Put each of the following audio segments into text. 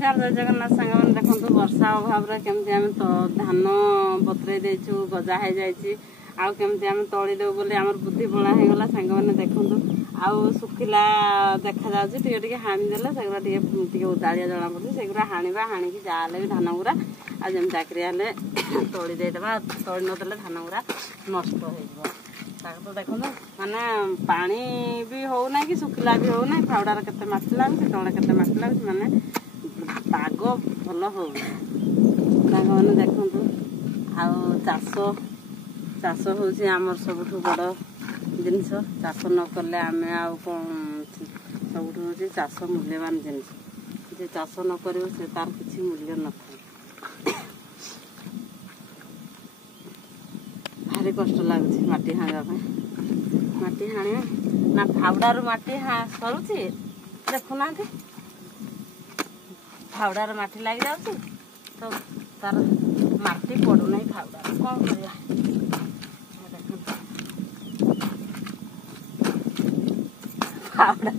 नमस्कार जय जगन्नाथ सांग मैंने देखो वर्षा अभाव केमती आम धान बतरे देचु गजा हो जाए आमती आम तली देव बोली आम बुद्धि बड़ा हो गला सांग मैंने देखु आउ सुखिला देखा जाए हाणीदेले से उदाड़िया जना पड़े से हाणा हाणिकी जाले भी धान गुरा आम चाकरी हेले तली देदेबा तली नदेले धान गुरा नष्ट हो तो देखो माने पानी भी होना कि सुखिला भी होना फाउडार केते माटी लागुଛି तले केते माटी लागुଛି माने पाग भल हो मैंने देखु चाष हूँ आमर सबुठ बड़ जिनस चाष न कले आम आउ कौन सबुठ हूँ चाष मूल्यवान जिनस जे चाष न कर तार किसी मूल्य न भारी कष्ट लगुच माटी हाणा माटी हाणे ना फाउडार माटी सरुची देखुना फाउडार माटी लग जाऊँ तो तार माटी पड़ूना फाउडार कौन कर फाउडा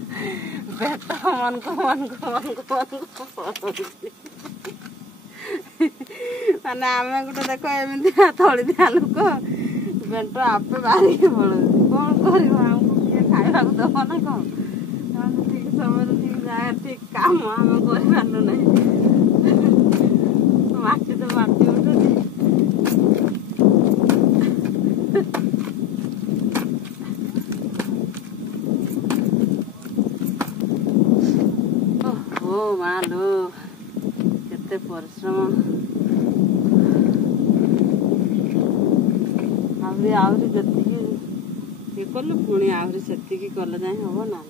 बेट मन को माने आम गोटे देख एमती थली दिया लोक बेट आपे बाहरिकी पड़ो कौन कर किए खावा दब ना कौन ठीक समय ठीक जगह ठीक काम आम कर माटी तो माटी उठुची ओ मालो केते परिश्रम आहरी जी कलु पुणी आहरी से कले जाए हम ना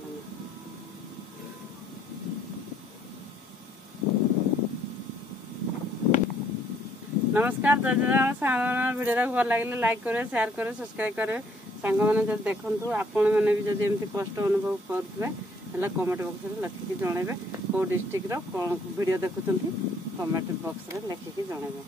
नमस्कार जय जगन्नाथ वीडियो भल लगे लाइक करें शेयर करें सब्सक्राइब करें सांग मैंने जो देखु आपण मैंने भी जब एमती कष्ट अनुभव करेंगे कमेंट बॉक्स में लिखिकी जनइबे कौ डिस्ट्रिक्ट कौन वीडियो देखुं कमेंट बॉक्स में लिखिकी जनइबे।